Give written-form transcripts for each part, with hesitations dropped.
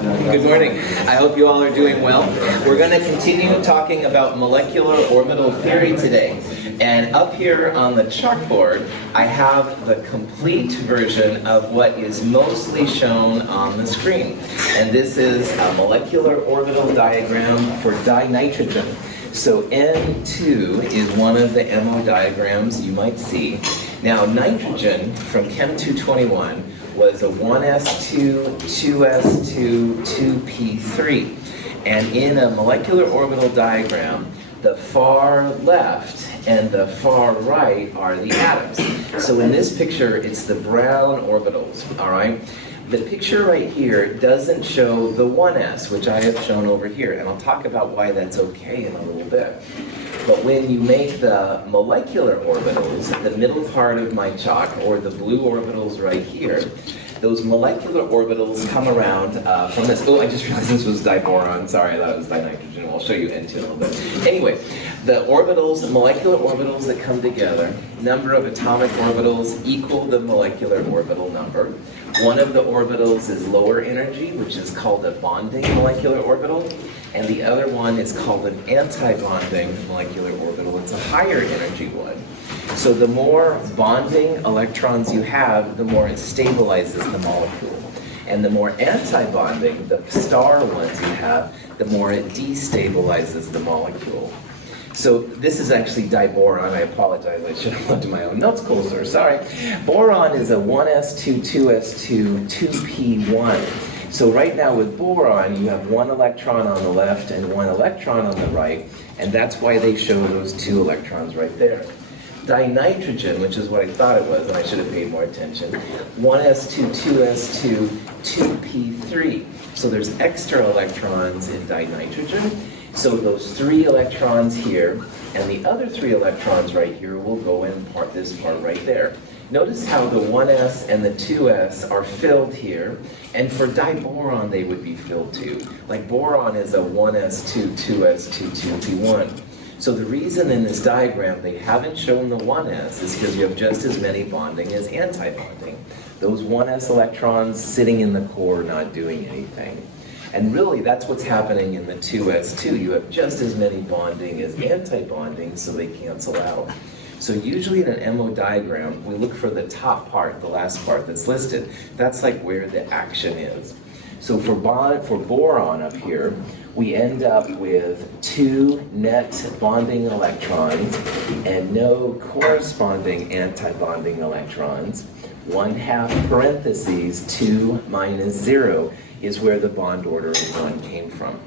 Good morning. I hope you all are doing well. We're going to continue talking about molecular orbital theory today. And up here on the chalkboard, I have the complete version of what is mostly shown on the screen. And this is a molecular orbital diagram for dinitrogen. So N2 is one of the MO diagrams you might see. Now nitrogen from Chem 221 was a 1s2, 2s2, 2p3. And in a molecular orbital diagram, the far left and the far right are the atoms. So in this picture, it's the brown orbitals, all right? The picture right here doesn't show the 1s, which I have shown over here, and I'll talk about why that's okay in a little bit. But when you make the molecular orbitals, the middle part of my chalk, or the blue orbitals right here, those molecular orbitals come around from this. Oh, I just realized this was diboron. Sorry, that was dinitrogen. I'll show you N2 in a little bit. Anyway, the orbitals, molecular orbitals that come together, number of atomic orbitals equal the molecular orbital number. One of the orbitals is lower energy, which is called a bonding molecular orbital, and the other one is called an anti-bonding molecular orbital. It's a higher energy one. So the more bonding electrons you have, the more it stabilizes the molecule. And the more anti-bonding, the star ones you have, the more it destabilizes the molecule. So this is actually diboron. I apologize, I should have looked at my own notes closer, sorry. Boron is a 1s2, 2s2, 2p1. So right now with boron, you have one electron on the left and one electron on the right, and that's why they show those two electrons right there. Dinitrogen, which is what I thought it was, and I should have paid more attention, 1s2, 2s2, 2p3. So there's extra electrons in dinitrogen. So those three electrons here, and the other three electrons right here will go in this part right there. Notice how the 1s and the 2s are filled here, and for diboron they would be filled too. Like boron is a 1s2, 2s2, 2p1. So the reason in this diagram they haven't shown the 1s is because you have just as many bonding as anti-bonding. Those 1s electrons sitting in the core not doing anything. And really that's what's happening in the 2s2. You have just as many bonding as anti-bonding, so they cancel out. So usually in an MO diagram, we look for the top part, the last part that's listed. That's like where the action is. So for boron up here, we end up with 2 net bonding electrons and no corresponding anti-bonding electrons. 1/2 parentheses 2 minus 0 is where the bond order of 1 came from.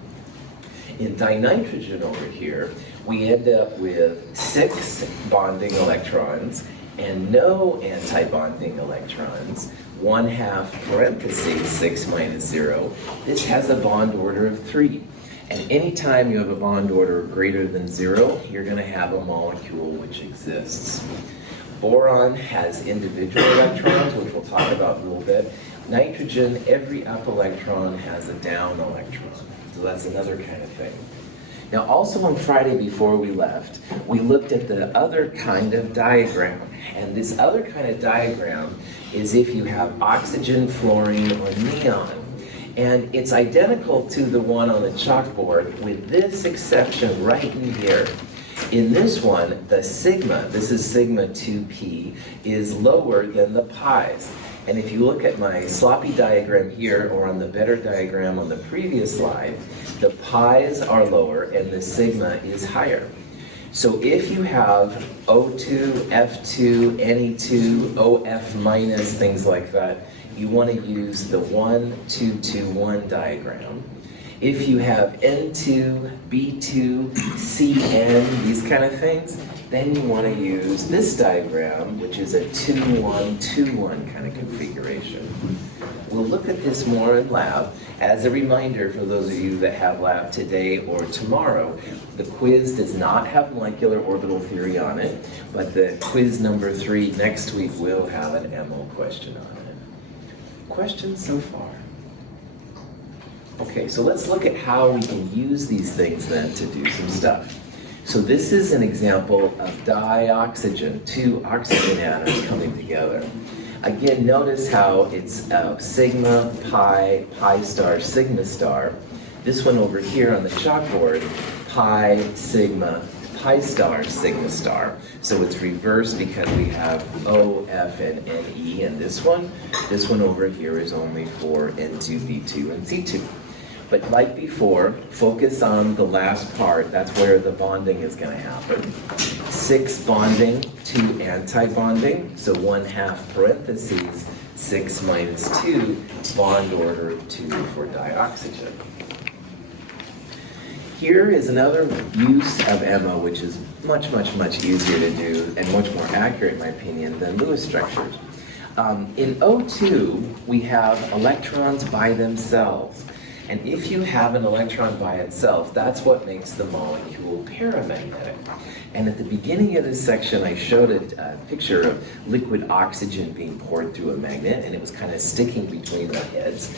In dinitrogen over here, we end up with 6 bonding electrons and no anti-bonding electrons. 1/2 parentheses 6 minus 0. This has a bond order of 3. And anytime you have a bond order greater than 0, you're going to have a molecule which exists. Boron has individual electrons, which we'll talk about in a little bit. Nitrogen, every up electron has a down electron. So that's another kind of thing. Now also on Friday before we left, we looked at the other kind of diagram. And this other kind of diagram is if you have oxygen, fluorine, or neon. And it's identical to the one on the chalkboard with this exception right in here. In this one, the sigma, this is sigma 2p, is lower than the pi's. And if you look at my sloppy diagram here, or on the better diagram on the previous slide, the pi's are lower and the sigma is higher. So if you have O2, F2, Ne2, OF minus, things like that, you want to use the 1, 2, 2, 1 diagram. If you have N2, B2, Cn, these kind of things, then you want to use this diagram, which is a 2, 1, 2, 1 kind of configuration. We'll look at this more in lab. As a reminder for those of you that have lab today or tomorrow, the quiz does not have molecular orbital theory on it, but the quiz number 3 next week will have an MO question on it. Questions so far? Okay, so let's look at how we can use these things then to do some stuff. So this is an example of dioxygen, 2 oxygen atoms coming together. Again, notice how it's sigma, pi, pi star, sigma star. This one over here on the chalkboard, pi, sigma, pi star, sigma star. So it's reversed because we have O, F, and Ne, and this one over here is only for N2, B2, and C2. But like before, focus on the last part. That's where the bonding is going to happen. 6 bonding, 2 anti-bonding. So 1/2 parentheses, 6 minus 2, bond order of 2 for dioxygen. Here is another use of MO, which is much, much, much easier to do and much more accurate, in my opinion, than Lewis structures. In O2, we have electrons by themselves. And if you have an electron by itself, that's what makes the molecule paramagnetic. And at the beginning of this section, I showed a picture of liquid oxygen being poured through a magnet, and it was kind of sticking between the heads.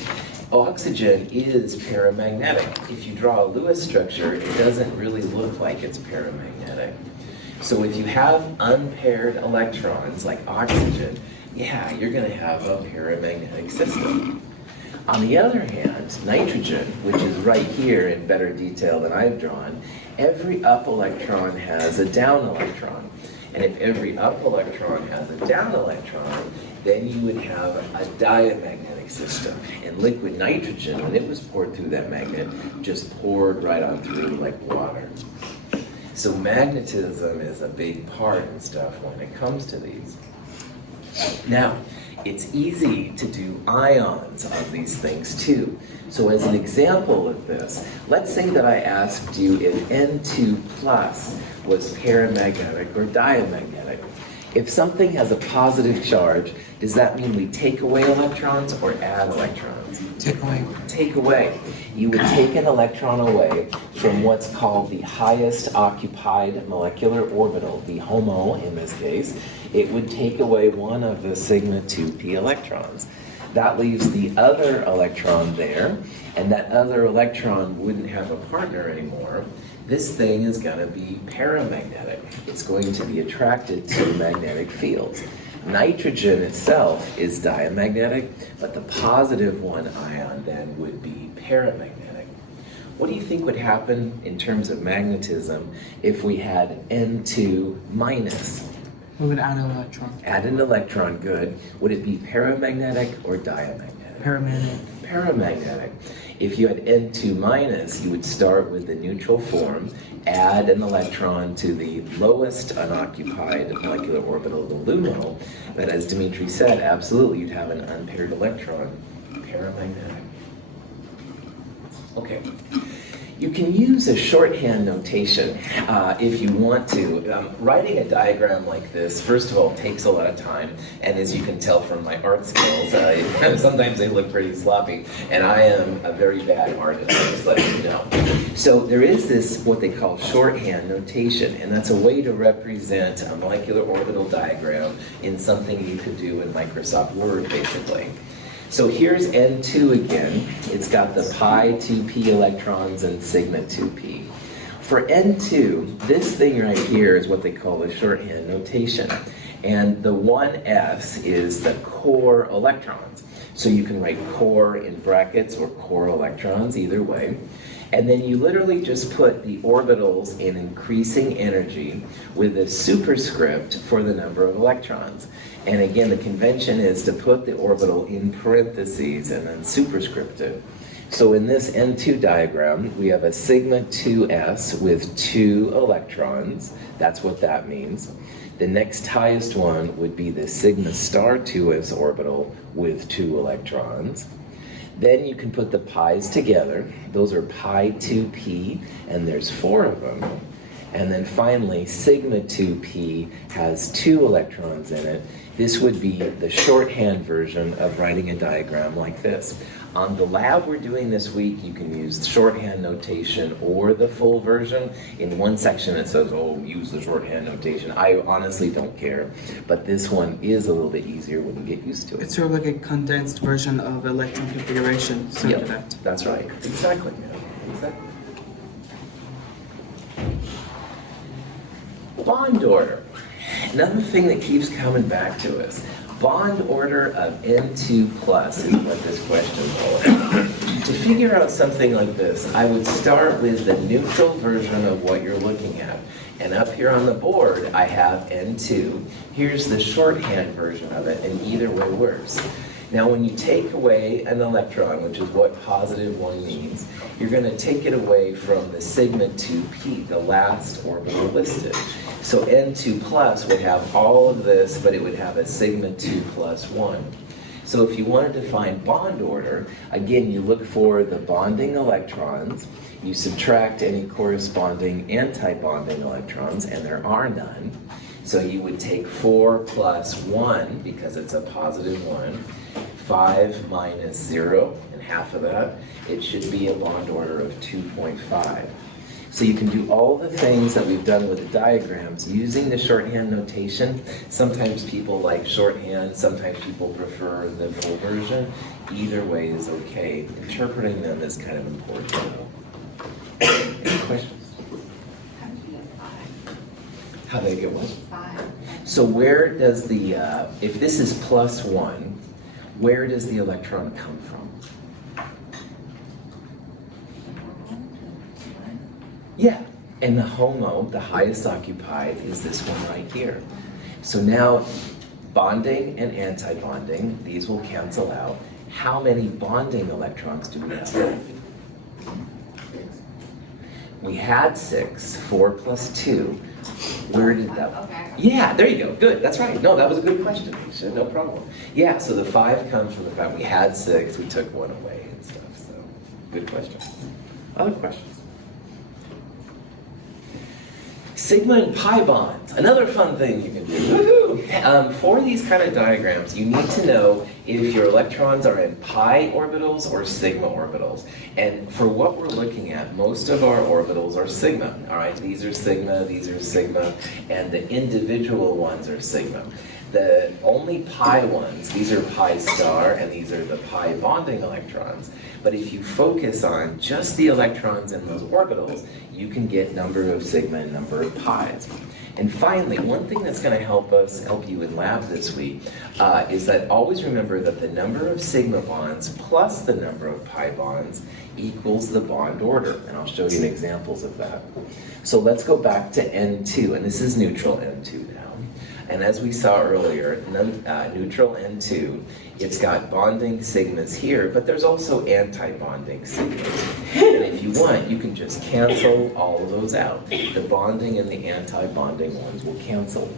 Oxygen is paramagnetic. If you draw a Lewis structure, it doesn't really look like it's paramagnetic. So if you have unpaired electrons, like oxygen, yeah, you're going to have a paramagnetic system. On the other hand, nitrogen, which is right here in better detail than I've drawn, every up electron has a down electron. And if every up electron has a down electron, then you would have a diamagnetic system. And liquid nitrogen, when it was poured through that magnet, just poured right on through like water. So magnetism is a big part and stuff when it comes to these. Now, it's easy to do ions of these things too. So as an example of this, let's say that I asked you if N2 plus was paramagnetic or diamagnetic. If something has a positive charge, does that mean we take away electrons or add electrons? Take away. Take away. You would take an electron away from what's called the highest occupied molecular orbital, the HOMO in this case. It would take away one of the sigma 2p electrons. That leaves the other electron there, and that other electron wouldn't have a partner anymore. This thing is going to be paramagnetic. It's going to be attracted to magnetic fields. Nitrogen itself is diamagnetic, but the positive one ion then would be paramagnetic. What do you think would happen in terms of magnetism if we had N2 minus? We would add an electron. Add an electron, good. Would it be paramagnetic or diamagnetic? Paramagnetic. Paramagnetic. If you had N2 minus, you would start with the neutral form, add an electron to the lowest unoccupied molecular orbital, the LUMO, but as Dimitri said, absolutely, you'd have an unpaired electron, paramagnetic. Okay. You can use a shorthand notation if you want to. Writing a diagram like this, first of all, takes a lot of time, and as you can tell from my art skills, sometimes they look pretty sloppy, and I am a very bad artist, I'll just let you know. So there is this, what they call shorthand notation, and that's a way to represent a molecular orbital diagram in something you could do in Microsoft Word, basically. So here's N2 again. It's got the pi 2p electrons and sigma 2p. For N2, this thing right here is what they call the shorthand notation. And the 1s is the core electrons. So you can write core in brackets or core electrons, either way. And then you literally just put the orbitals in increasing energy with a superscript for the number of electrons. And again, the convention is to put the orbital in parentheses and then superscript it. So in this N2 diagram, we have a sigma 2s with 2 electrons. That's what that means. The next highest one would be the sigma star 2s orbital with 2 electrons. Then you can put the pi's together. Those are pi 2p, and there's 4 of them. And then finally, sigma 2p has 2 electrons in it. This would be the shorthand version of writing a diagram like this. On the lab we're doing this week, you can use shorthand notation or the full version. In one section it says, oh, use the shorthand notation. I honestly don't care, but this one is a little bit easier when you get used to it. It's sort of like a condensed version of electron configuration. So Yep, that's right. Exactly. Exactly. Bond order. Another thing that keeps coming back to us. Bond order of N2 plus is what this question is all about. To figure out something like this, I would start with the neutral version of what you're looking at. And up here on the board, I have N2. Here's the shorthand version of it, and either way works. Now, when you take away an electron, which is what positive 1 means, you're going to take it away from the sigma 2p, the last orbital listed. So N2 plus would have all of this, but it would have a sigma 2 plus 1. So if you wanted to find bond order, again, you look for the bonding electrons, you subtract any corresponding anti-bonding electrons, and there are none. So you would take 4 plus 1, because it's a positive 1, 5 minus 0, and half of that, it should be a bond order of 2.5. So you can do all the things that we've done with the diagrams using the shorthand notation. Sometimes people like shorthand, sometimes people prefer the full version. Either way is okay. Interpreting them is kind of important. Any questions? How did you get 5? How they get what? 5. So where does the, if this is plus 1, where does the electron come from? Yeah, and the HOMO, the highest occupied, is this one right here. So now, bonding and anti-bonding, these will cancel out. How many bonding electrons do we have left? We had 6, 4 plus 2. Where did that? Okay. Yeah, there you go. Good. That's right. No, that was a good question, Misha. No problem. Yeah, so the 5 comes from the fact we had 6, we took 1 away and stuff. So, good question. Other questions? Sigma and pi bonds, another fun thing you can do. Woohoo! For these kind of diagrams, you need to know if your electrons are in pi orbitals or sigma orbitals. And for what we're looking at, most of our orbitals are sigma. All right, these are sigma, and the individual ones are sigma. The only pi ones, these are pi star, and these are the pi bonding electrons. But if you focus on just the electrons in those orbitals, you can get number of sigma and number of pi's. And finally, one thing that's going to help you in lab this week, is that always remember that the number of sigma bonds plus the number of pi bonds equals the bond order. And I'll show you examples of that. So let's go back to N2, and this is neutral N2 now. And as we saw earlier, neutral N2, it's got bonding sigmas here, but there's also anti-bonding sigmas. And if you want, you can just cancel all of those out. The bonding and the anti-bonding ones will cancel.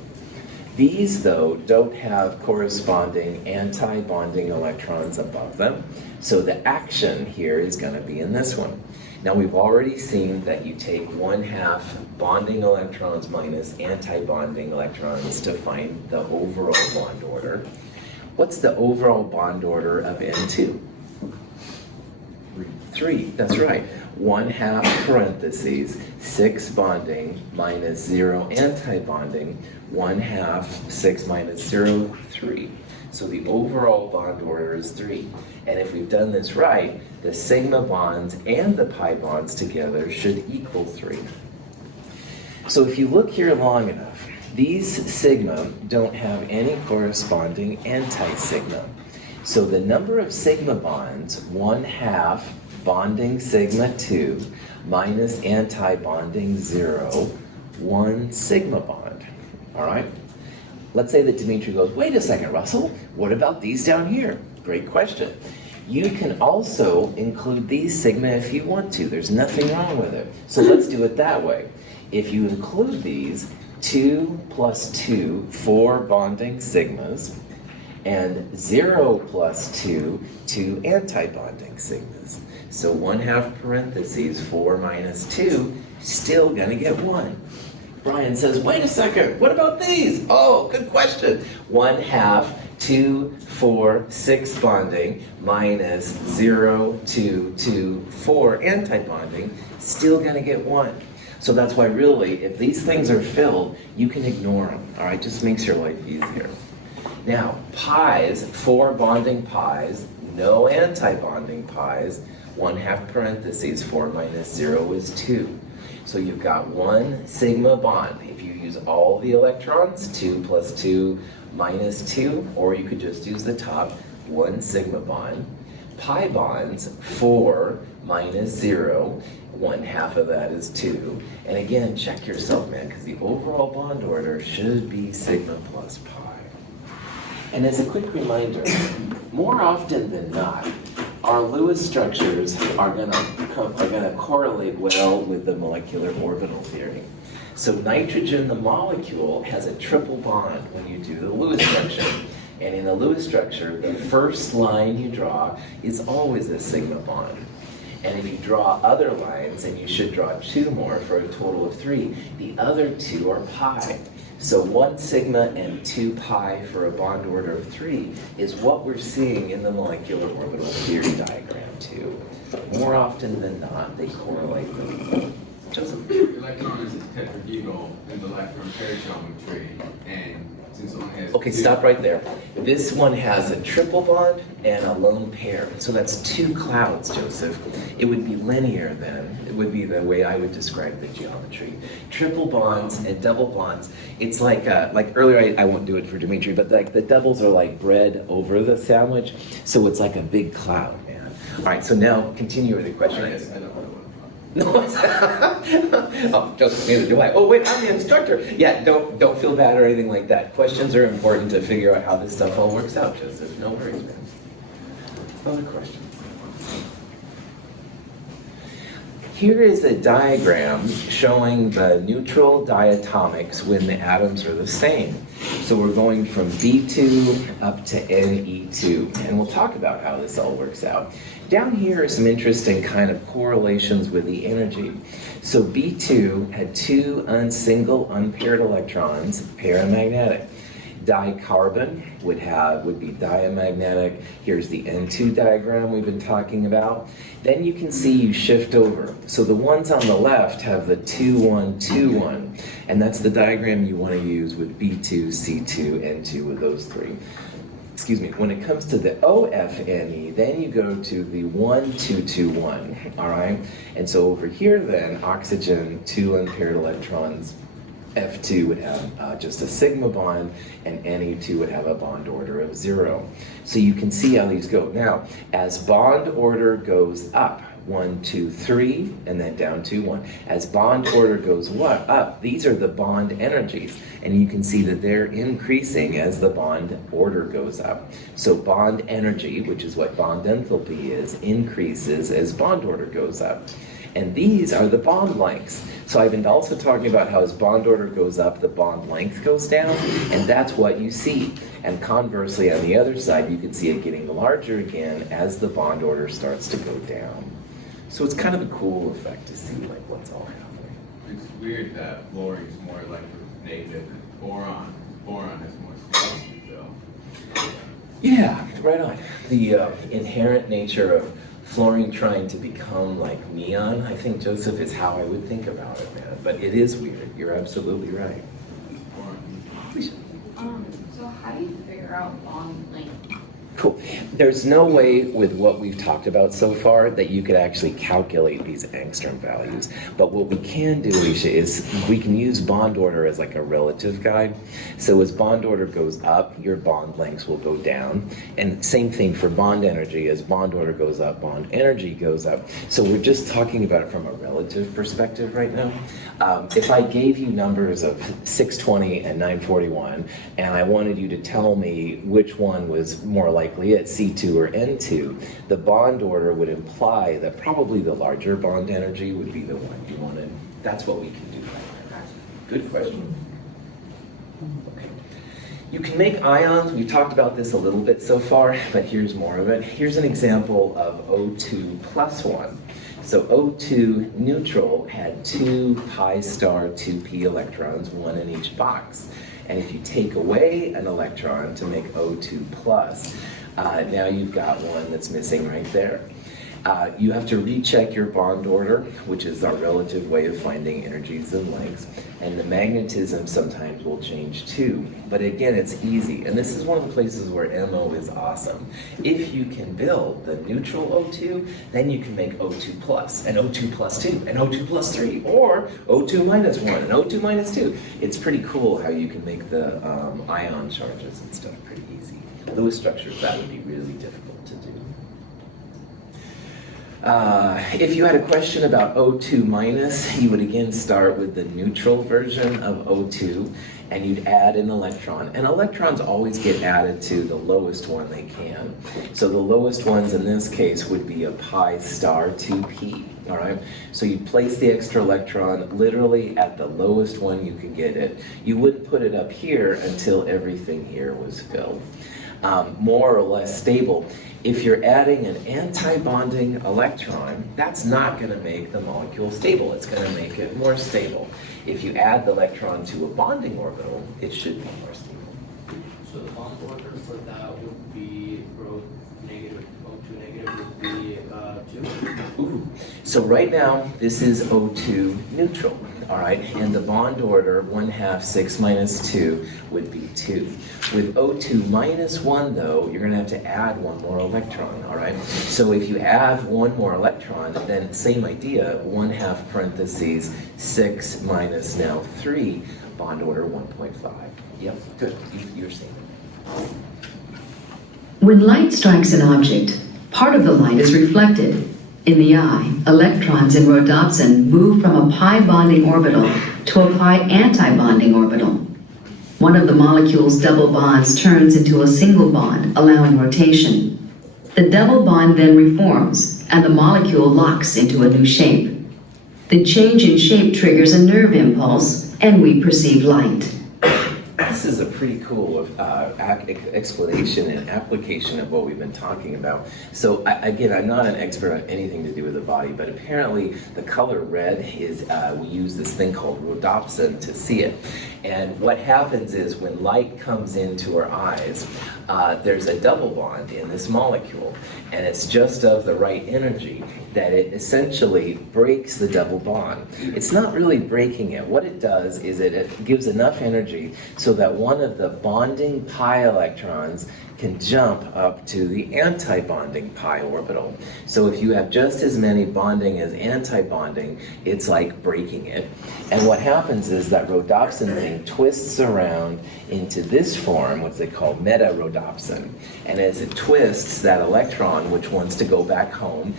These, though, don't have corresponding anti-bonding electrons above them, so the action here is going to be in this one. Now, we've already seen that you take 1/2 bonding electrons minus anti-bonding electrons to find the overall bond order. What's the overall bond order of N2? 3, that's right. 1/2 parentheses, 6 bonding minus 0 anti-bonding, 1/2, 6 minus 0, 3. So the overall bond order is 3. And if we've done this right, the sigma bonds and the pi bonds together should equal 3. So if you look here long enough, these sigma don't have any corresponding anti-sigma. So the number of sigma bonds, 1/2 bonding sigma 2 minus anti-bonding 0, 1 sigma bond. All right? Let's say that Dimitri goes, wait a second, Russell, what about these down here? Great question. You can also include these sigma if you want to. There's nothing wrong with it. So let's do it that way. If you include these, 2 plus 2, 4 bonding sigmas, and 0 plus 2, 2 anti-bonding sigmas. So 1/2 parentheses, 4 minus 2, still gonna get 1. Brian says, wait a second, what about these? Oh, good question. 1/2, 2, 4, 6 bonding, minus 0, 2, 2, 4 anti-bonding, still gonna get 1. So that's why really, if these things are filled, you can ignore them, all right? Just makes your life easier. Now, pi's, 4 bonding pi's, no anti-bonding pi's, 1/2 parentheses, 4 minus 0 is 2. So you've got 1 sigma bond. If you use all the electrons, 2 plus 2 minus 2, or you could just use the top, 1 sigma bond. Pi bonds, 4 minus 0, 1/2 of that is 2. And again, check yourself, man, because the overall bond order should be sigma plus pi. And as a quick reminder, more often than not, our Lewis structures are gonna correlate well with the molecular orbital theory. So nitrogen, the molecule, has a triple bond when you do the Lewis structure. And in a Lewis structure, the first line you draw is always a sigma bond. And if you draw other lines, and you should draw 2 more for a total of 3, the other 2 are pi. So 1 sigma and 2 pi for a bond order of 3 is what we're seeing in the molecular orbital theory diagram too. More often than not, they correlate. Joseph? The electron is tetrahedral in the electron pair geometry, and since one has Okay, stop right there. This one has a triple bond and a lone pair. So that's 2 clouds, Joseph. It would be linear then. It would be the way I would describe the geometry. Triple bonds and double bonds. It's like earlier, I won't do it for Dimitri, but like the doubles are like bread over the sandwich. So it's like a big cloud, man. All right, so now continue with the question. I don't know what No, oh, Joseph, neither do I. Oh, wait, I'm the instructor. Yeah, don't feel bad or anything like that. Questions are important to figure out how this stuff all works out, Joseph. No worries, man. Other questions? Here is a diagram showing the neutral diatomics when the atoms are the same. So we're going from B2 up to Ne2, and we'll talk about how this all works out. Down here are some interesting kind of correlations with the energy. So B2 had 2 single unpaired electrons, paramagnetic. Dicarbon would be diamagnetic. Here's the N2 diagram we've been talking about. Then you can see you shift over. So the ones on the left have the 2, 1, 2, 1. And that's the diagram you want to use with B2, C2, N2 with those 3. Excuse me, when it comes to the OFNE, then you go to the 1, 2, 2, 1, all right? And so over here then, oxygen, 2 unpaired electrons, F2 would have just a sigma bond, and Ne2 would have a bond order of 0. So you can see how these go. Now, as bond order goes up, 1, 2, 3, and then down to 1. As bond order goes up, these are the bond energies, and you can see that they're increasing as the bond order goes up. So bond energy, which is what bond enthalpy is, increases as bond order goes up. And these are the bond lengths. So I've been also talking about how as bond order goes up, the bond length goes down, and that's what you see. And conversely, on the other side, you can see it getting larger again as the bond order starts to go down. So it's kind of a cool effect to see like what's all happening. It's weird that fluorine is more electronegative than boron. Boron has more stability though. Yeah, right on. The inherent nature of fluorine trying to become like neon, I think, Joseph, is how I would think about it, man. But it is weird. You're absolutely right. So how do you figure out bond length? Cool. There's no way with what we've talked about so far that you could actually calculate these angstrom values. But what we can do, Alicia, is we can use bond order as like a relative guide. So as bond order goes up, your bond lengths will go down. And same thing for bond energy. As bond order goes up, bond energy goes up. So we're just talking about it from a relative perspective right now. If I gave you numbers of 620 and 941, and I wanted you to tell me which one was more likely at C2 or N2, the bond order would imply that probably the larger bond energy would be the one you wanted. That's what we can do. Good question. Okay. You can make ions. We've talked about this a little bit so far, but here's more of it. Here's an example of O2 plus 1. So O2 neutral had 2 pi star 2p electrons, 1 in each box. And if you take away an electron to make O2 plus, now you've got one that's missing right there. You have to recheck your bond order, which is our relative way of finding energies and lengths, and the magnetism sometimes will change too. But again, it's easy, and this is one of the places where MO is awesome. If you can build the neutral O2, then you can make O2 plus, and O2 plus 2, and O2 plus 3, or O2 minus 1, and O2 minus 2. It's pretty cool how you can make the ion charges and stuff pretty easy. Those structures, that would be really difficult to do. If you had a question about O2 minus, you would again start with the neutral version of O2, and you'd add an electron. And electrons always get added to the lowest one they can. So the lowest ones in this case would be a pi star 2p, all right? So you place the extra electron literally at the lowest one you can get it. You wouldn't put it up here until everything here was filled. More or less stable. If you're adding an anti-bonding electron, that's not going to make the molecule stable. It's going to make it more stable. If you add the electron to a bonding orbital, it should be more stable. So the bond order for that would be rho negative, O2 negative would be 2. Ooh. So right now, this is O2 neutral, all right? And the bond order, 1/2 6 minus 2 would be 2. With O2 minus 1, though, you're going to have to add one more electron, all right? So if you add one more electron, then same idea, 1/2 parentheses 6 minus now 3, bond order 1.5. Yep, good. You're saying it. When light strikes an object, part of the light is reflected. In the eye, electrons in rhodopsin move from a pi bonding orbital to a pi anti-bonding orbital. One of the molecule's double bonds turns into a single bond, allowing rotation. The double bond then reforms, and the molecule locks into a new shape. The change in shape triggers a nerve impulse, and we perceive light. This is a pretty cool explanation and application of what we've been talking about. So again, I'm not an expert on anything to do with the body, but apparently the color red is, we use this thing called rhodopsin to see it. And what happens is when light comes into our eyes, there's a double bond in this molecule, and it's just of the right energy that it essentially breaks the double bond. It's not really breaking it. What it does is it gives enough energy so that one of the bonding pi electrons can jump up to the anti-bonding pi orbital. So if you have just as many bonding as anti-bonding, it's like breaking it. And what happens is that rhodopsin thing twists around into this form, what they call meta-rhodopsin. And as it twists, that electron, which wants to go back home,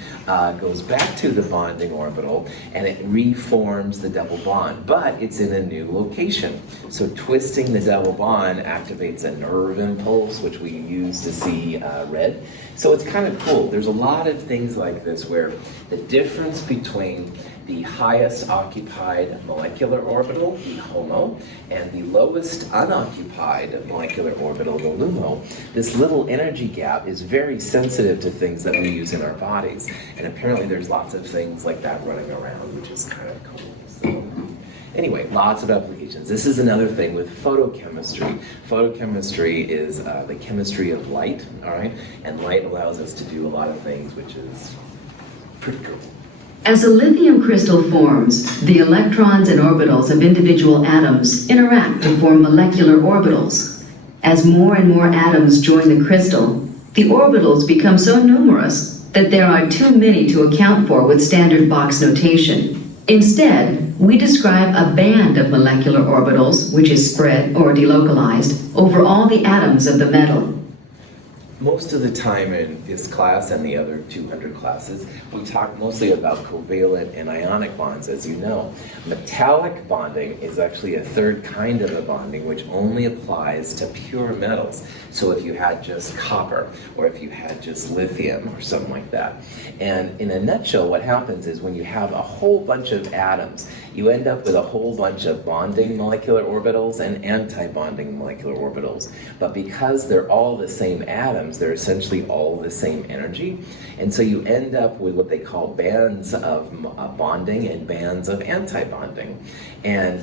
goes back to the bonding orbital, and it reforms the double bond. But it's in a new location. So twisting the double bond activates a nerve impulse, which we use to see red. So it's kind of cool. There's a lot of things like this where the difference between the highest occupied molecular orbital, the HOMO, and the lowest unoccupied molecular orbital, the LUMO, this little energy gap is very sensitive to things that we use in our bodies. And apparently there's lots of things like that running around, which is kind of cool. So, anyway, lots of applications. This is another thing with photochemistry. Photochemistry is the chemistry of light, all right? And light allows us to do a lot of things, which is pretty cool. As a lithium crystal forms, the electrons and orbitals of individual atoms interact to form molecular orbitals. As more and more atoms join the crystal, the orbitals become so numerous that there are too many to account for with standard box notation. Instead, we describe a band of molecular orbitals, which is spread or delocalized over all the atoms of the metal. Most of the time in this class and the other 200 classes, we talk mostly about covalent and ionic bonds, as you know. Metallic bonding is actually a third kind of a bonding which only applies to pure metals. So if you had just copper, or if you had just lithium, or something like that. And in a nutshell, what happens is when you have a whole bunch of atoms, you end up with a whole bunch of bonding molecular orbitals and anti-bonding molecular orbitals. But because they're all the same atom, electrons, they're essentially all the same energy. And so you end up with what they call bands of bonding and bands of anti-bonding. And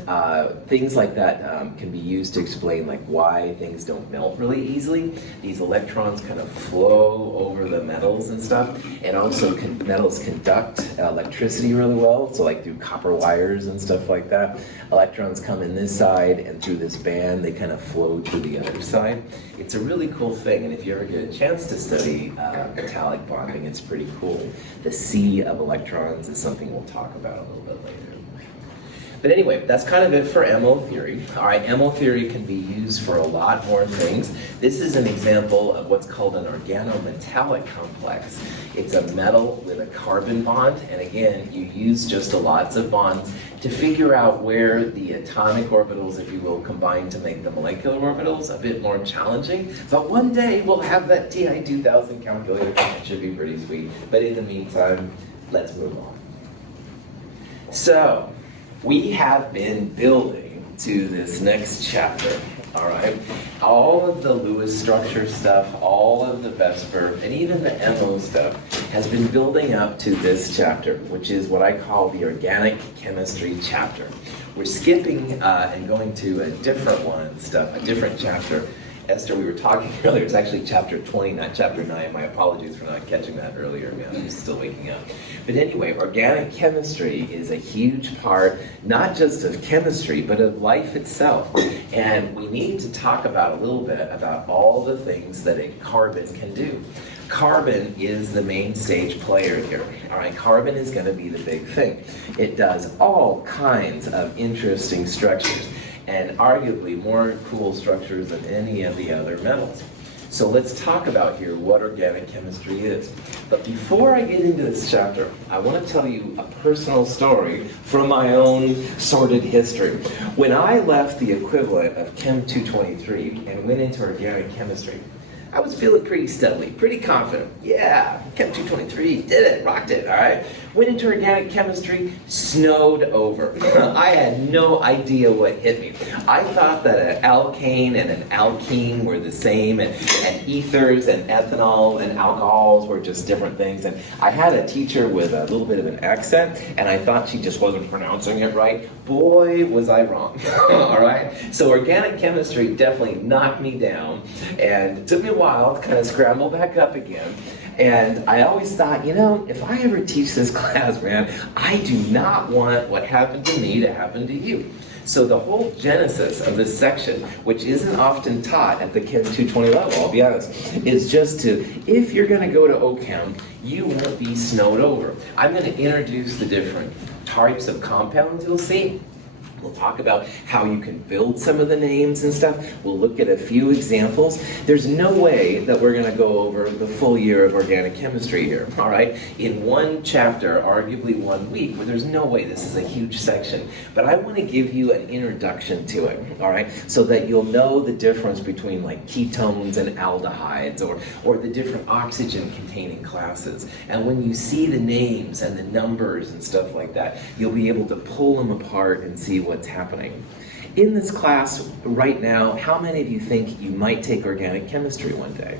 things like that can be used to explain like why things don't melt really easily. These electrons kind of flow over the metals and stuff. And also metals conduct electricity really well. So like through copper wires and stuff like that. Electrons come in this side, and through this band they kind of flow to the other side. It's a really cool thing, and if you ever get a chance to study metallic bonding, it's pretty cool. The sea of electrons is something we'll talk about a little bit later. But anyway, that's kind of it for MO theory. All right, MO theory can be used for a lot more things. This is an example of what's called an organometallic complex. It's a metal with a carbon bond, and again, you use just lots of bonds to figure out where the atomic orbitals, if you will, combine to make the molecular orbitals. A bit more challenging, but one day we'll have that TI 2000 calculator. It should be pretty sweet. But in the meantime, let's move on. So, we have been building to this next chapter, all right? All of the Lewis structure stuff, all of the Vesper, and even the MO stuff has been building up to this chapter, which is what I call the organic chemistry chapter. We're skipping and going to a different one, a different chapter. Esther, we were talking earlier, it's actually chapter 20, not chapter 9. My apologies for not catching that earlier, man. I'm still waking up. But anyway, organic chemistry is a huge part, not just of chemistry, but of life itself. And we need to talk about a little bit about all the things that a carbon can do. Carbon is the main stage player here. All right, carbon is going to be the big thing. It does all kinds of interesting structures, and arguably more cool structures than any of the other metals. So let's talk about here what organic chemistry is. But before I get into this chapter, I want to tell you a personal story from my own sordid history. When I left the equivalent of Chem 223 and went into organic chemistry, I was feeling pretty steadily, pretty confident. Yeah, Chem 223, did it, rocked it, all right? Went into organic chemistry, snowed over. I had no idea what hit me. I thought that an alkane and an alkene were the same, and ethers and ethanol and alcohols were just different things. And I had a teacher with a little bit of an accent, and I thought she just wasn't pronouncing it right. Boy, was I wrong, all right? So organic chemistry definitely knocked me down, and it took me a while to kind of scramble back up again. And I always thought, you know, if I ever teach this class, man, I do not want what happened to me to happen to you. So the whole genesis of this section, which isn't often taught at the Chem 220 level, I'll be honest, is just to, if you're going to go to OChem, you won't be snowed over. I'm going to introduce the different types of compounds you'll see. We'll talk about how you can build some of the names and stuff. We'll look at a few examples. There's no way that we're going to go over the full year of organic chemistry here, all right? In one chapter, arguably 1 week, where there's no way, this is a huge section. But I want to give you an introduction to it, all right? So that you'll know the difference between like ketones and aldehydes, or the different oxygen-containing classes. And when you see the names and the numbers and stuff like that, you'll be able to pull them apart and see what's happening. In this class right now, how many of you think you might take organic chemistry one day?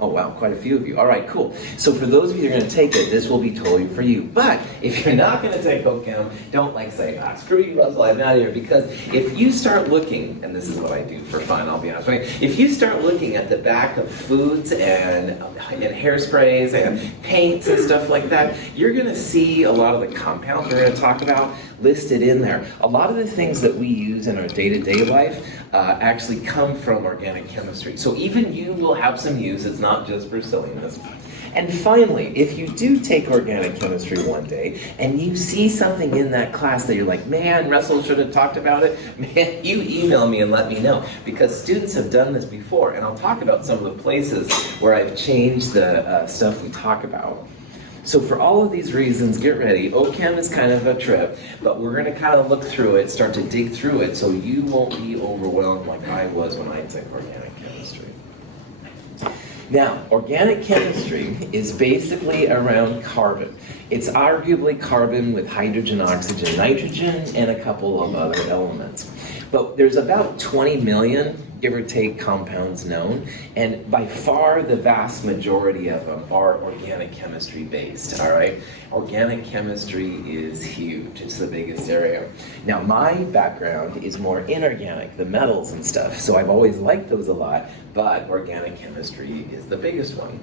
Oh wow, quite a few of you. All right, cool. So for those of you that are going to take it, this will be totally for you. But if you're not going to take OChem, don't say, screw you, Russell, I'm out of here. Because if you start looking, and this is what I do for fun, I'll be honest with you, if you start looking at the back of foods and hairsprays and paints and stuff like that, you're going to see a lot of the compounds we're going to talk about listed in there. A lot of the things that we use in our day-to-day life actually come from organic chemistry. So even you will have some use. It's not just for silliness. And finally, if you do take organic chemistry one day and you see something in that class that you're like, man, Russell should have talked about it, man, you email me and let me know. Because students have done this before, and I'll talk about some of the places where I've changed the stuff we talk about. So for all of these reasons, get ready. OChem is kind of a trip, but we're going to kind of look through it, start to dig through it, so you won't be overwhelmed like I was when I took organic chemistry. Now, organic chemistry is basically around carbon. It's arguably carbon with hydrogen, oxygen, nitrogen, and a couple of other elements. But there's about 20 million give or take compounds known, and by far the vast majority of them are organic chemistry based, all right? Organic chemistry is huge, it's the biggest area. Now my background is more inorganic, the metals and stuff, so I've always liked those a lot, but organic chemistry is the biggest one.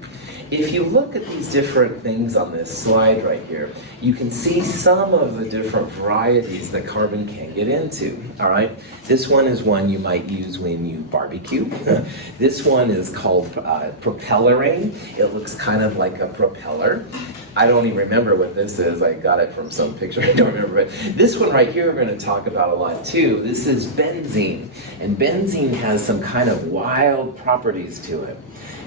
If you look at these different things on this slide right here, you can see some of the different varieties that carbon can get into, all right? This one is one you might use when you barbecue. This one is called propellerane. It looks kind of like a propeller. I don't even remember what this is. I got it from some picture. I don't remember it. This one right here we're going to talk about a lot too. This is benzene. And benzene has some kind of wild properties to it.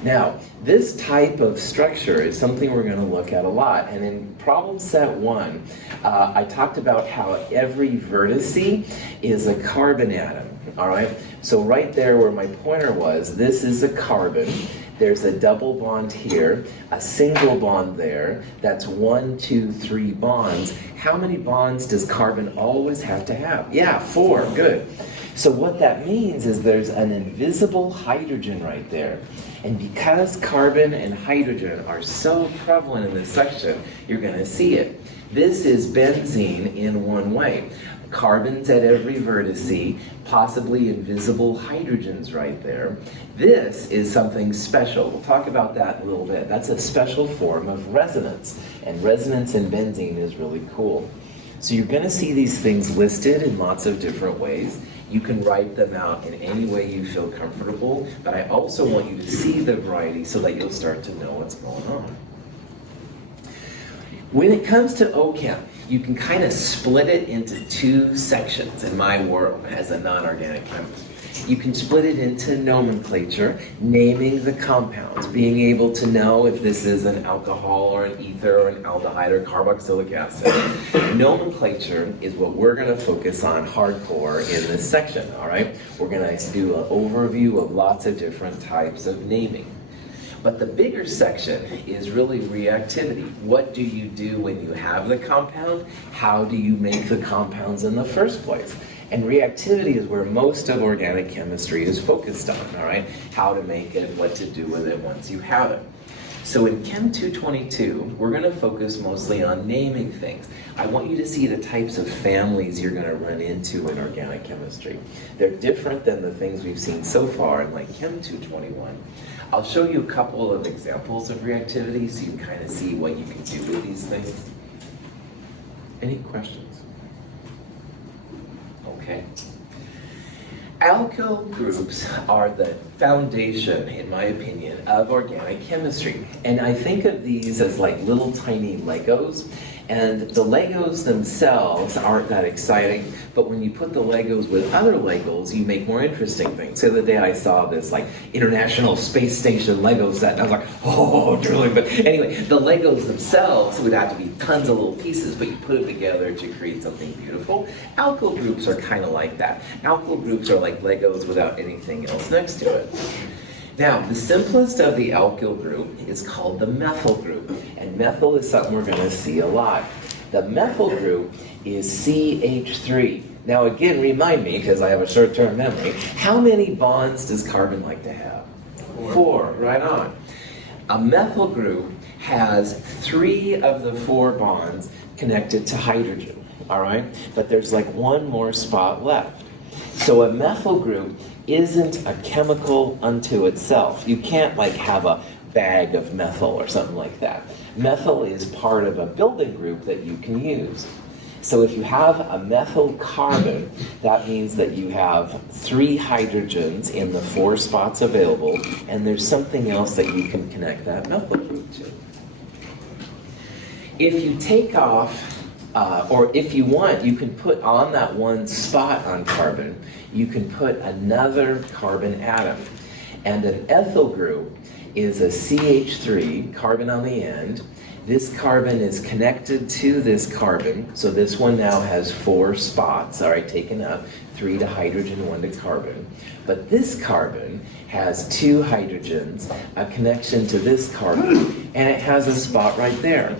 Now, this type of structure is something we're going to look at a lot. And in problem set 1, I talked about how every vertice is a carbon atom. All right? So right there where my pointer was, this is a carbon. There's a double bond here, a single bond there. That's 1, 2, 3 bonds. How many bonds does carbon always have to have? Yeah, 4, good. So what that means is there's an invisible hydrogen right there. And because carbon and hydrogen are so prevalent in this section, you're going to see it. This is benzene in one way. Carbons at every vertice, possibly invisible hydrogens right there. This is something special. We'll talk about that in a little bit. That's a special form of resonance, and resonance in benzene is really cool. So you're going to see these things listed in lots of different ways. You can write them out in any way you feel comfortable, but I also want you to see the variety so that you'll start to know what's going on. When it comes to OChem, you can kind of split it into 2 sections in my world as a non-organic chemist. You can split it into nomenclature, naming the compounds, being able to know if this is an alcohol or an ether or an aldehyde or carboxylic acid. Nomenclature is what we're going to focus on hardcore in this section, all right? We're going to do an overview of lots of different types of naming. But the bigger section is really reactivity. What do you do when you have the compound? How do you make the compounds in the first place? And reactivity is where most of organic chemistry is focused on, all right? How to make it, what to do with it once you have it. So in Chem 222, we're going to focus mostly on naming things. I want you to see the types of families you're going to run into in organic chemistry. They're different than the things we've seen so far in like Chem 221. I'll show you a couple of examples of reactivity so you can kind of see what you can do with these things. Any questions? Okay. Alkyl groups are the foundation, in my opinion, of organic chemistry. And I think of these as like little tiny Legos. And the Legos themselves aren't that exciting, but when you put the Legos with other Legos, you make more interesting things. So the day I saw this like International Space Station Lego set, and I was like, oh, drooling. But anyway, the Legos themselves would have to be tons of little pieces, but you put them together to create something beautiful. Alkyl groups are kind of like that. Alkyl groups are like Legos without anything else next to it. Now, the simplest of the alkyl group is called the methyl group, and methyl is something we're going to see a lot. The methyl group is CH3. Now again, remind me, because I have a short-term memory, how many bonds does carbon like to have? 4, right on. A methyl group has 3 of the 4 bonds connected to hydrogen, all right? But there's like one more spot left. So a methyl group isn't a chemical unto itself. You can't like have a bag of methyl or something like that. Methyl is part of a building group that you can use. So if you have a methyl carbon, that means that you have 3 hydrogens in the 4 spots available, and there's something else that you can connect that methyl group to. If you take off or if you want, you can put on that one spot on carbon, you can put another carbon atom. And an ethyl group is a CH3, carbon on the end. This carbon is connected to this carbon, so this one now has 4 spots, all right, taken up, 3 to hydrogen, 1 to carbon. But this carbon has 2 hydrogens, a connection to this carbon, and it has a spot right there.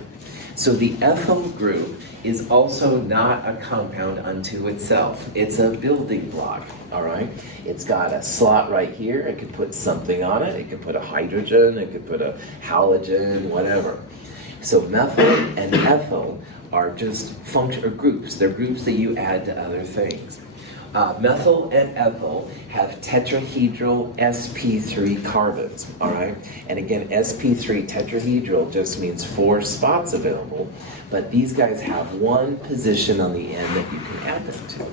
So the ethyl group is also not a compound unto itself. It's a building block, all right? It's got a slot right here. It could put something on it. It could put a hydrogen. It could put a halogen, whatever. So methyl and ethyl are just groups. They're groups that you add to other things. Methyl and ethyl have tetrahedral sp3 carbons, all right? And again, sp3 tetrahedral just means 4 spots available, but these guys have one position on the end that you can add them to.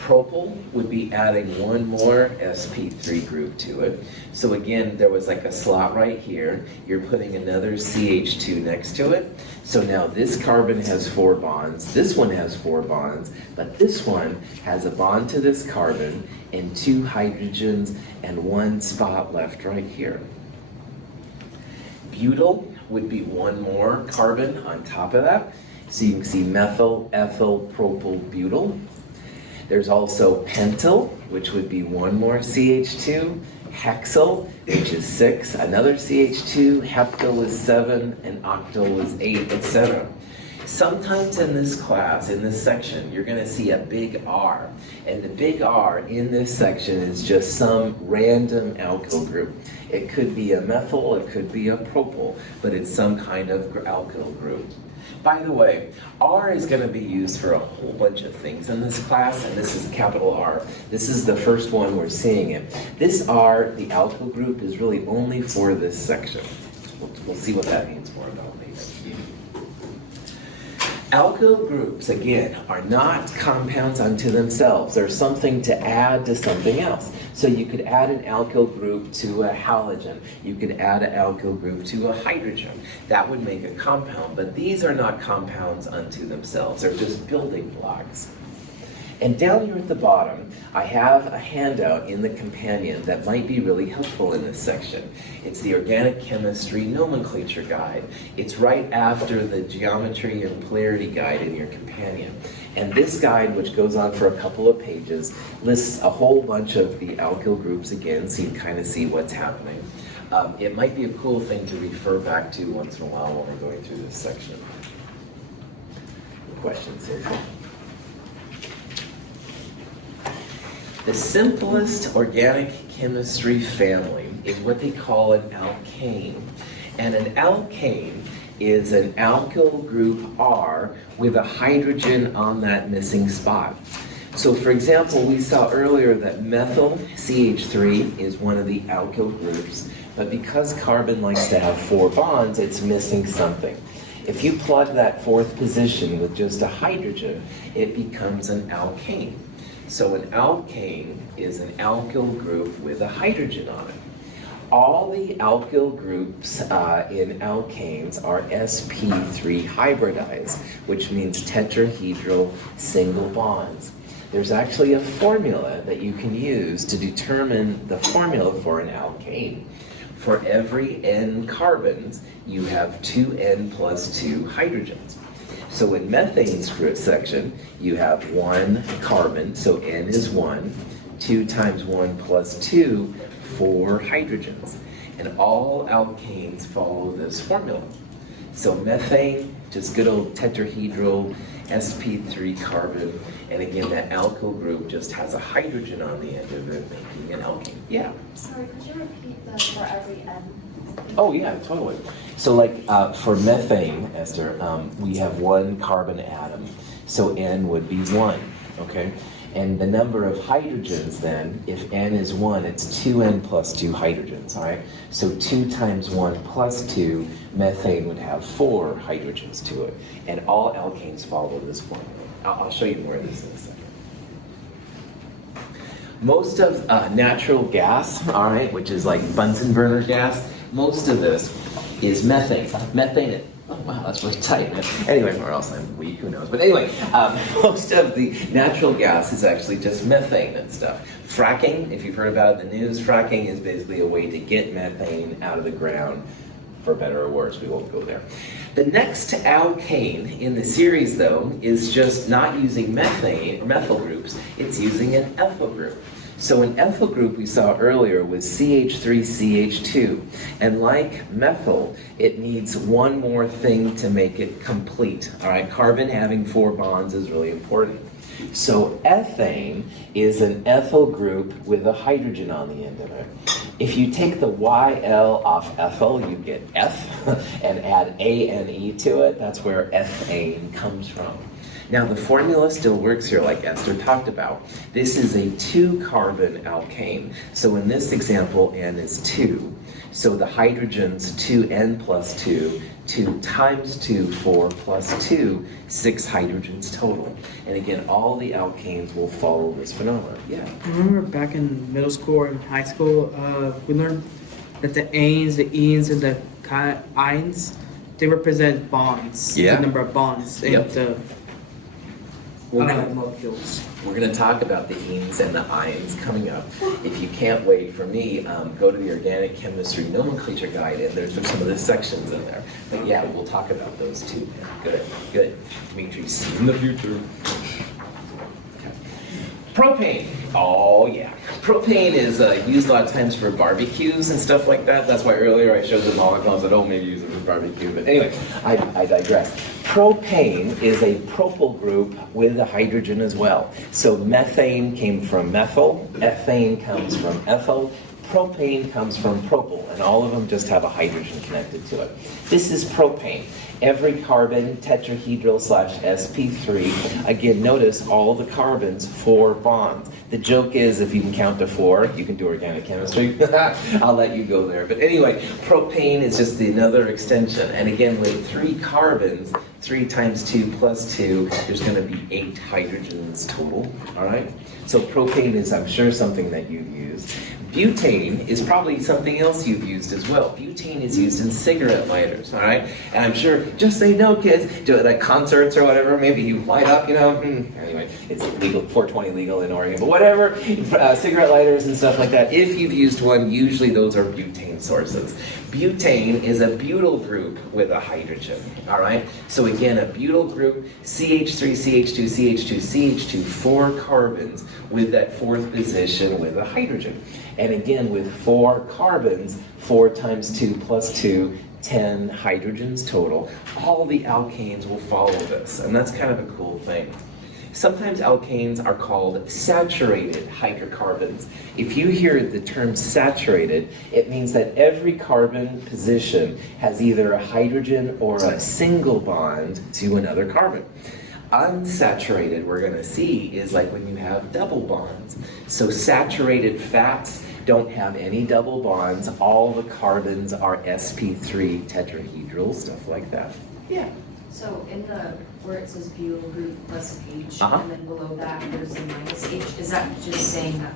Propyl would be adding one more sp3 group to it. So again, there was like a slot right here. You're putting another CH2 next to it. So now this carbon has 4 bonds, this one has 4 bonds, but this one has a bond to this carbon and 2 hydrogens and 1 spot left right here. Butyl would be one more carbon on top of that. So you can see methyl, ethyl, propyl, butyl. There's also pentyl, which would be one more CH2, hexyl, which is 6, another CH2, heptyl is 7, and octyl is 8, etc. Sometimes in this class, in this section, you're going to see a big R. And the big R in this section is just some random alkyl group. It could be a methyl, it could be a propyl, but it's some kind of alkyl group. By the way, R is going to be used for a whole bunch of things in this class, and this is capital R. This is the first one we're seeing it. This R, the alkyl group, is really only for this section. We'll see what that means more about later. Alkyl groups, again, are not compounds unto themselves. They're something to add to something else. So you could add an alkyl group to a halogen. You could add an alkyl group to a hydrogen. That would make a compound, but these are not compounds unto themselves. They're just building blocks. And down here at the bottom, I have a handout in the companion that might be really helpful in this section. It's the Organic Chemistry Nomenclature Guide. It's right after the Geometry and Polarity Guide in your companion. And this guide, which goes on for a couple of pages, lists a whole bunch of the alkyl groups again, so you can kind of see what's happening. It might be a cool thing to refer back to once in a while when we're going through this section. Questions here? The simplest organic chemistry family is what they call an alkane. And an alkane is an alkyl group R with a hydrogen on that missing spot. So for example, we saw earlier that methyl CH3 is one of the alkyl groups, but because carbon likes to have 4 bonds, it's missing something. If you plug that 4th position with just a hydrogen, it becomes an alkane. So an alkane is an alkyl group with a hydrogen on it. All the alkyl groups in alkanes are sp3 hybridized, which means tetrahedral single bonds. There's actually a formula that you can use to determine the formula for an alkane. For every n carbons, you have 2n plus 2 hydrogens. So in methane's group section, you have 1 carbon, so N is 1, 2 times 1 plus 2, 4 hydrogens. And all alkanes follow this formula. So methane, just good old tetrahedral, sp3 carbon, and again that alkyl group just has a hydrogen on the end of it, making an alkane. Yeah? Sorry, could you repeat that for every N? Oh yeah, totally. So like for methane, Esther, we have 1 carbon atom, so N would be 1, okay? And the number of hydrogens then, if N is 1, it's 2N plus 2 hydrogens, all right? So 2 times 1 plus 2, methane would have 4 hydrogens to it. And all alkanes follow this formula. I'll show you more of this in a second. Most of natural gas, all right, which is like Bunsen burner gas, most of this is methane. Methane, oh wow, that's really tight. Anyway, or else I'm weak, who knows. But anyway, most of the natural gas is actually just methane and stuff. Fracking, if you've heard about it in the news, fracking is basically a way to get methane out of the ground, for better or worse. We won't go there. The next alkane in the series, though, is just not using methane or methyl groups. It's using an ethyl group. So an ethyl group we saw earlier was CH3CH2. And like methyl, it needs one more thing to make it complete. All right, carbon having 4 bonds is really important. So ethane is an ethyl group with a hydrogen on the end of it. If you take the YL off ethyl, you get F, and add ANE to it, that's where ethane comes from. Now the formula still works here like Esther talked about. This is a 2-carbon alkane. So in this example, N is 2. So the hydrogens 2N plus 2, 2 times 2, 4 plus 2, 6 hydrogens total. And again, all the alkanes will follow this phenomenon. Yeah. I remember back in middle school or in high school, we learned that the anes, the enes, and the ines, they represent bonds. Yeah. The number of bonds in Yep. the molecules. We're going to talk about the enes and the ions coming up. If you can't wait for me, go to the Organic Chemistry Nomenclature Guide, and there's some of the sections in there. But yeah, we'll talk about those too. Good, good. Dimitri, see you in the future. Propane. Oh yeah. Propane is used a lot of times for barbecues and stuff like that. That's why earlier I showed the molecule and said, oh, maybe use it for barbecue. But anyway, I digress. Propane is a propyl group with a hydrogen as well. So methane came from methyl, ethane comes from ethyl, propane comes from propyl, and all of them just have a hydrogen connected to it. This is propane. Every carbon, tetrahedral / sp3. Again, notice all the carbons, 4 bonds. The joke is if you can count to 4, you can do organic chemistry. I'll let you go there. But anyway, propane is just another extension. And again, with 3 carbons, 3 times 2 plus 2, there's going to be 8 hydrogens total. All right? So propane is, I'm sure, something that you've used. Butane is probably something else you've used as well. Butane is used in cigarette lighters, all right? And I'm sure, just say no, kids, do it at concerts or whatever, maybe you light up, you know, anyway, it's legal, 420 legal in Oregon, but whatever, cigarette lighters and stuff like that. If you've used one, usually those are butane sources. Butane is a butyl group with a hydrogen, all right? So again, a butyl group, CH3, CH2, CH2, CH2, 4 carbons with that 4th position with a hydrogen. And again, with 4 carbons, 4 times 2 plus 2, 10 hydrogens total. All the alkanes will follow this, and that's kind of a cool thing. Sometimes alkanes are called saturated hydrocarbons. If you hear the term saturated, it means that every carbon position has either a hydrogen or a single bond to another carbon. Unsaturated, we're going to see, is like when you have double bonds. So saturated fats don't have any double bonds. All the carbons are sp3 tetrahedral, stuff like that. Yeah. So in the, where it says butyl group plus H, Uh-huh. and then below that there's a minus H, is that just saying that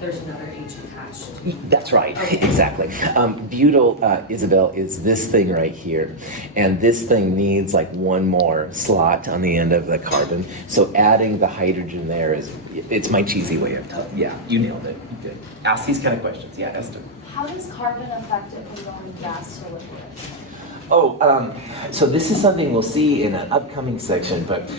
there's another H attached to it? That's right, exactly. Butyl, Isabel, is this thing right here. And this thing needs like one more slot on the end of the carbon. So adding the hydrogen there is, it's my cheesy way of telling. Yeah, you nailed it. Good. Ask these kind of questions. Yeah, Esther. How does carbon affect it from going gas to liquid? Oh, so this is something we'll see in an upcoming section, but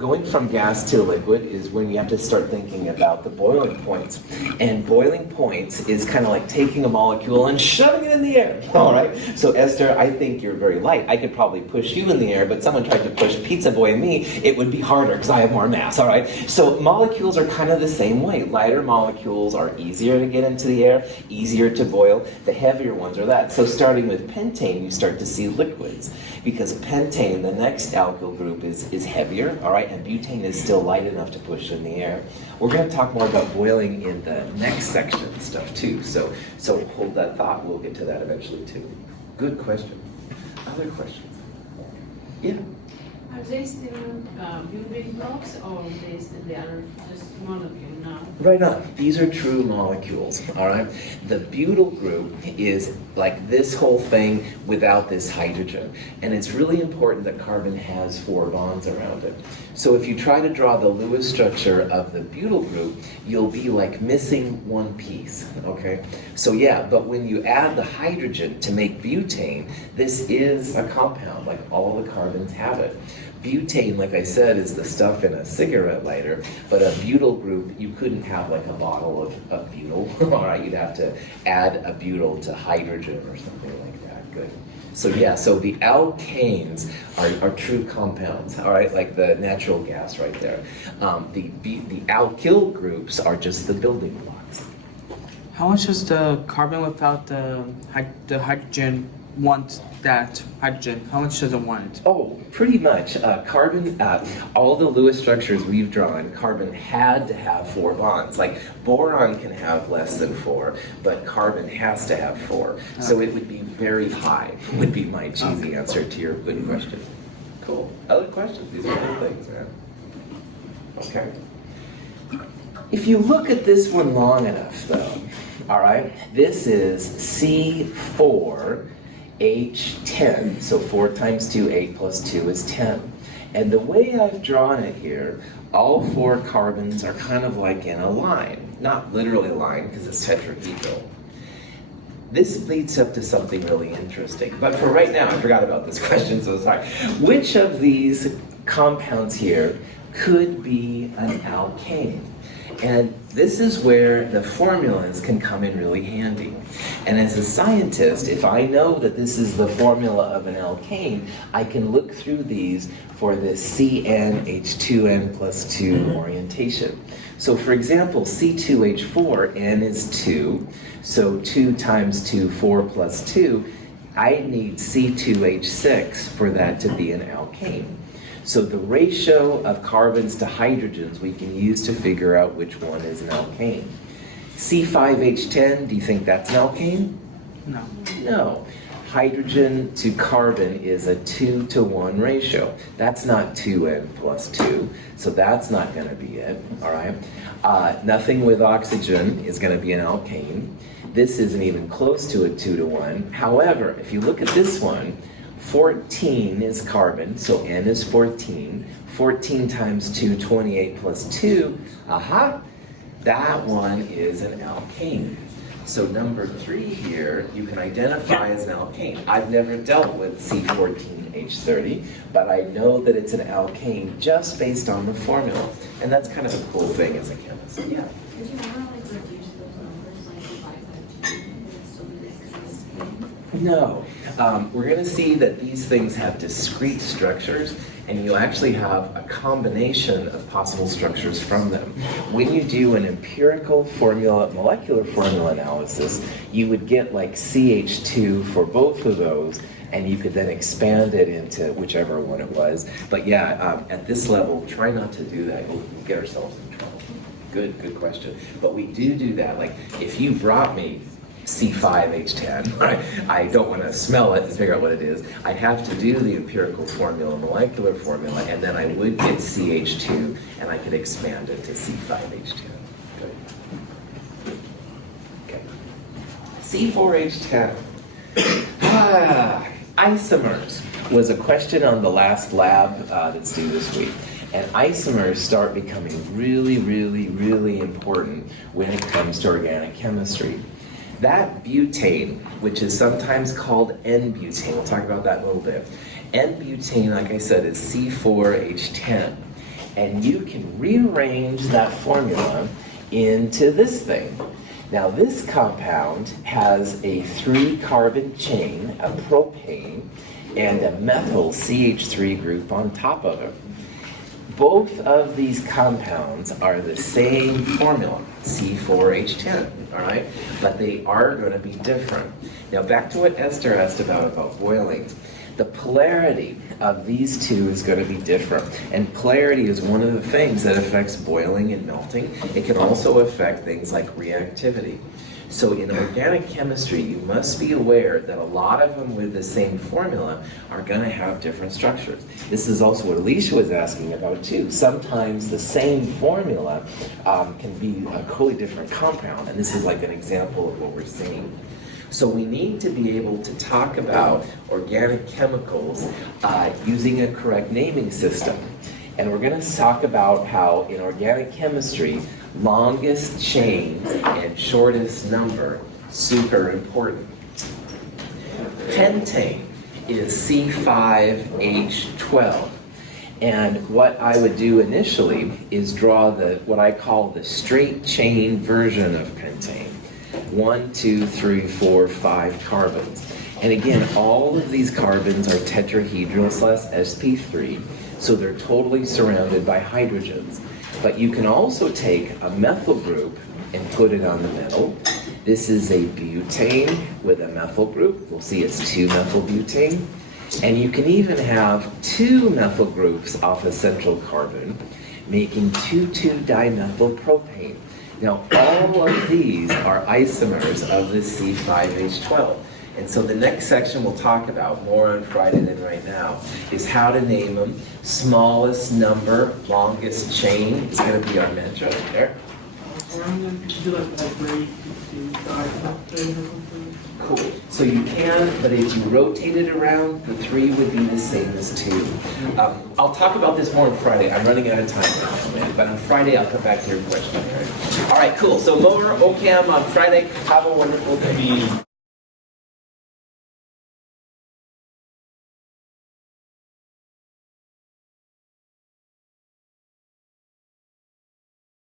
going from gas to liquid is when you have to start thinking about the boiling points. And boiling points is kind of like taking a molecule and shoving it in the air, all right? So Esther, I think you're very light. I could probably push you in the air, but someone tried to push Pizza Boy and me, it would be harder because I have more mass, all right? So molecules are kind of the same way. Lighter molecules are easier to get into the air, easier to boil. The heavier ones are that. So starting with pentane, you start to see liquids, because pentane, the next alkyl group, is heavier, all right, and butane is still light enough to push in the air. We're going to talk more about boiling in the next section and stuff too, so hold that thought. We'll get to that eventually too. Good question. Other questions? Yeah. Are they still building blocks, or they are just molecule now? Right on. These are true molecules, all right? The butyl group is like this whole thing without this hydrogen. And it's really important that carbon has 4 bonds around it. So if you try to draw the Lewis structure of the butyl group, you'll be like missing one piece, okay? So yeah, but when you add the hydrogen to make butane, this is a compound, like all the carbons have it. butane, like I said, is the stuff in a cigarette lighter, but a butyl group, you couldn't have like a bottle of butyl, all right? You'd have to add a butyl to hydrogen or something like that. Good. So yeah, so the alkanes are true compounds, all right, like the natural gas right there. The alkyl groups are just the building blocks. How much does the carbon without the hydrogen want that hydrogen? How much does it want it? Oh, pretty much. Carbon, all the Lewis structures we've drawn, carbon had to have 4 bonds. Like boron can have less than 4, but carbon has to have 4. So it would be very high, would be my cheesy answer to your good question. Cool. Other questions? These are good things, man. Okay. If you look at this one long enough, though, all right, this is C4H10, so 4 times 2, 8 plus 2 is 10. And the way I've drawn it here, all 4 carbons are kind of like in a line. Not literally a line, because it's tetrahedral. This leads up to something really interesting. But for right now, I forgot about this question, so sorry. Which of these compounds here could be an alkane? And this is where the formulas can come in really handy. And as a scientist, if I know that this is the formula of an alkane, I can look through these for this CnH2n plus 2 orientation. So for example, C2H4, N is 2, so 2 times 2, 4 plus 2, I need C2H6 for that to be an alkane. So the ratio of carbons to hydrogens we can use to figure out which one is an alkane. C5H10, do you think that's an alkane? No. No. Hydrogen to carbon is a 2-to-1 ratio. That's not 2n plus 2, so that's not going to be it, all right? Nothing with oxygen is going to be an alkane. This isn't even close to a 2-to-1. However, if you look at this one, 14 is carbon, so N is 14. 14 times 2, 28 plus 2, aha, that one is an alkane. So number 3 here, you can identify as an alkane. I've never dealt with C14H30, but I know that it's an alkane just based on the formula. And that's kind of a cool thing as a chemist. Yeah. Could you ever like reduce those numbers, like divide by 2 and still be the same? No. We're going to see that these things have discrete structures, and you actually have a combination of possible structures from them. When you do an empirical formula, molecular formula analysis, you would get like CH2 for both of those, and you could then expand it into whichever one it was. But yeah, at this level, try not to do that. We'll get ourselves in trouble. Good question. But we do that. Like, if you brought me C5H10, right? I don't want to smell it and figure out what it is. I'd have to do the empirical formula, molecular formula, and then I would get CH2, and I could expand it to C5H10. Good. Okay. C4H10. Isomers was a question on the last lab that's due this week. And isomers start becoming really important when it comes to organic chemistry. That butane, which is sometimes called N-butane, we'll talk about that in a little bit. N-butane, like I said, is C4H10. And you can rearrange that formula into this thing. Now this compound has a 3-carbon chain, a propane, and a methyl CH3 group on top of it. Both of these compounds are the same formula, C4H10, all right? But they are going to be different. Now back to what Esther asked about boiling. The polarity of these two is going to be different. And polarity is one of the things that affects boiling and melting. It can also affect things like reactivity. So in organic chemistry, you must be aware that a lot of them with the same formula are going to have different structures. This is also what Alicia was asking about too. Sometimes the same formula can be a totally different compound, and this is like an example of what we're seeing. So we need to be able to talk about organic chemicals using a correct naming system. And we're going to talk about how in organic chemistry, longest chain and shortest number, super important. Pentane is C5H12. And what I would do initially is draw what I call the straight chain version of pentane. 1, 2, 3, 4, 5 carbons. And again, all of these carbons are tetrahedral / sp3, so they're totally surrounded by hydrogens. But you can also take a methyl group and put it on the middle. This is a butane with a methyl group. We'll see it's 2-methylbutane. And you can even have 2 methyl groups off a central carbon, making 2,2-dimethylpropane. Now, all of these are isomers of the C5H12. And so the next section we'll talk about, more on Friday than right now, is how to name them. Smallest number, longest chain. It's going to be our mantra right there. Cool. So you can, but if you rotate it around, the 3 would be the same as 2. I'll talk about this more on Friday. I'm running out of time now, but on Friday I'll come back to your question. All right, cool. So more OCAM on Friday. Have a wonderful day.